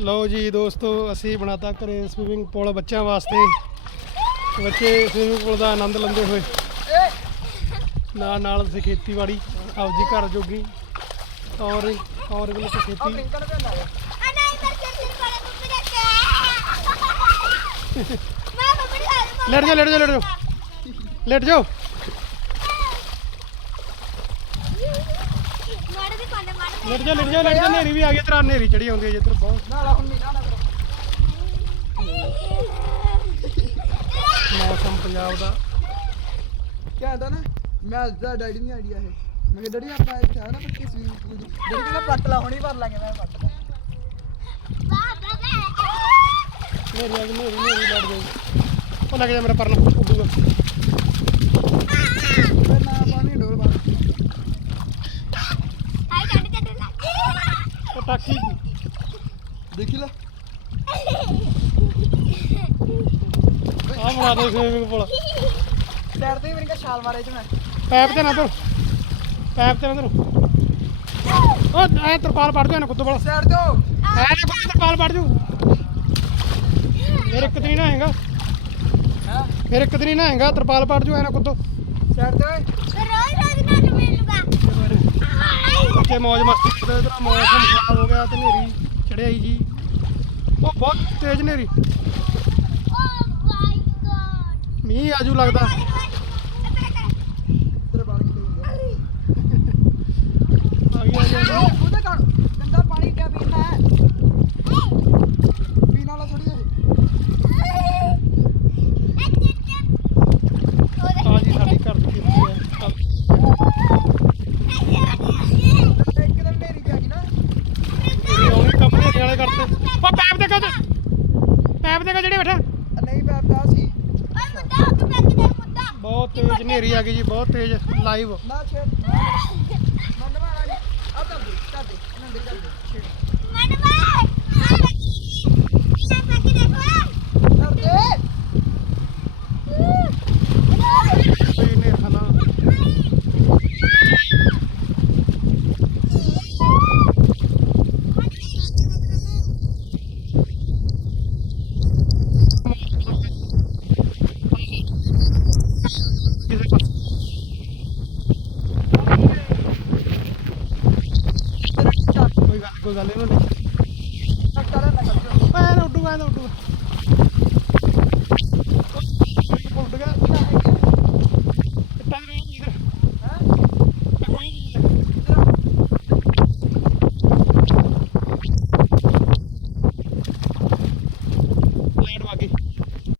ਲਓ ਜੀ ਦੋਸਤੋ ਅਸੀਂ ਬਣਾਤਾ ਘਰੇ ਸਵਿਮਿੰਗ ਪੂਲ ਬੱਚਿਆਂ ਵਾਸਤੇ। ਬੱਚੇ ਸਵਿਮਿੰਗ ਪੂਲ ਦਾ ਆਨੰਦ ਲੈਂਦੇ ਹੋਏ। ਨਾਲ ਨਾਲ ਅਸੀਂ ਖੇਤੀਬਾੜੀ ਆਪਦੀ ਘਰ ਜੋਗੀ ਔਰ ਔਰ ਵੀ ਖੇਤੀ। ਮੰਮੀ ਦਾ ਲੇਟ ਜਾ ਲੇਟ ਜਾ ਲੇਟ ਜਾ ਲੇਟ ਜਾ ਲੇਟ ਜਾ ਲੇਟ ਜਾ ਨੇਰੀ ਵੀ ਆ ਗਈ ਤੇਰਾ ਨੇਰੀ ਚੜੀ ਆਉਂਦੀ ਹੈ ਜਿੱਧਰ ਬਹੁਤ। ਨਾ ਹੁਣ ਨਹੀਂ ਨਾ ਮੌਸਮ ਪੰਜਾਬ ਦਾ। ਕਹਿੰਦਾ ਨਾ ਮੈਂ ਦਾ ਡੈਡੀ ਨਹੀਂ ਆਈਡੀਆ ਇਹ। ਮੈਂ ਕਿਹਾ ਡੈਡੀ ਆਪਾਂ ਇੱਥੇ ਆ ਨਾ ਪੱਕੀ ਸਵੀਮਿੰਗ ਪੂਲ ਦੀ ਡੈਡੀ ਕਹਿੰਦਾ ਪੱਟ ਲਾ ਹੁਣੀ ਭਰ ਲਾਂਗੇ ਮੈਂ ਪੱਟ ਲਾ ਬਾਬਾ ਨੇਰੀ ਆ ਗਈ ਨੇਰੀ ਨੇਰੀ ਲੜ ਗਈ। ਉਹ ਲੱਗ ਜਾ ਮੇਰਾ ਪਰਨ ਉੱਡੂਗਾ ਫਿਰ ਨਾ ਪਾਣੀ ਡੋਲ ਬਾਹਰ ਹਾਈ ਡੱਡ ਡੱਡ ਟਾਕੀ ਦੇਖੀ ਲੈ। ਆ ਬਣਾ ਦੇ ਸਵਿਮਿੰਗ ਪੂਲ ਸਾਈਡ ਤੇ ਮੇਰੇ ਕਾ ਛਾਲ ਮਾਰੇ ਚ ਮੈਂ। ਪੈਪ ਤੇ ਨਾ ਤੁਰ ਪੈਪ ਤੇ ਨਾ ਤੁਰ ਉਹ ਐ ਤਰਪਾਲ ਪੜ ਜਾ ਨਾ ਕੁੱਤੋਂ ਵਾਲਾ। ਸਾਈਡ ਤੋਂ ਐ ਨਾ ਕੋਈ ਤਰਪਾਲ ਪੜ ਜੂ। ਫਿਰ ਇੱਕ ਦਿਨ ਨਾ ਹੈਗਾ ਹਾਂ? ਫਿਰ ਇੱਕ ਦਿਨ ਨਾ ਹੈਗਾ ਤਰਪਾਲ ਪੜ ਜੂ ਐ ਨਾ ਕੁੱਤੋਂ ਸਾਈਡ ਤੇ ਓਏ। ਰੋਜ਼ ਰੋਜ਼ ਨਾ ਬੱਚੇ ਮौज ਮਸਤੀ ਕਰਦੇ ਇਧਰ ਮੌਸਮ ਖਰਾਬ ਹੋ ਗਿਆ ਤੇ ਹਨੇਰੀ ਚੜਿਆ ਹੀ ਜੀ। ਉਹ ਬਹੁਤ ਤੇਜ਼ ਹਨੇਰੀ। ਓ ਮਾਈ ਗॉड ਮੀਂਹ ਆਜੂ ਲੱਗਦਾ ਤੇਰੇ ਬਾਲ ਕਿੱਥੇ ਹੁੰਦੇ ਆ ਗਿਆ ਜੀ, ਆ ਗਿਆ ਓਏ ਉਹਦਾ ਕਣ ਗੰਦਾ ਪਾਣੀ ਕਿਆ ਪੀਣਾ ਹੈ ਪੀਣ ਵਾਲਾ ਥੋੜੀ ਹੈ ਆ ਜੀ ਸਾਡੀ ਘਰ ਦੀ ਖੇਤੀ ਹੈ ਇਹ ਇੱਕਦਮ ਮੇਰੀ ਜਾ ਗਈ ਨਾ ਇਹ ਉਹਨੇ ਕੰਮ ਹਨੇਰੀ ਵਾਲੇ ਕਰਤੇ ਉਹ ਪੈਪ ਦੇ ਕਾ ਪੈਪ ਦੇ ਕਾ ਜਿਹੜੇ ਬੈਠਾ। ਆ ਨਹੀਂ ਮੈਂ ਆਪਦਾ ਸੀ। ਬਹੁਤ ਤੇਜ਼ ਹਨੇਰੀ ਆ ਗਈ ਜੀ ਬਹੁਤ ਤੇਜ਼ ਲਾਈਵ। ਨਾ ਛੇੜ। ਮੰਨ ਮਾਰਾ ਨਹੀਂ ਆ ਕਰ ਦੇ ਕਰ ਦੇ ਇਹਨਾਂ ਦੇ ਕਰ ਦੇ ਛੇੜ ਕਰ ਦੇ ਕੋਈ ਹਨੇਰ ਖਾਨਾ ਕਿਸੇ ਪਾਸੇ ਤੇਰਾ ਕੀ ਚੱਕ ਕੋਈ ਗੱਲ ਕੋਈ ਗੱਲ ਇਹਨੂੰ ਨਹੀਂ ਕਰ ਲੈ ਨਾ ਨਾ ਉੱਡੂਗਾ ਨਾ ਉੱਡੂਗਾ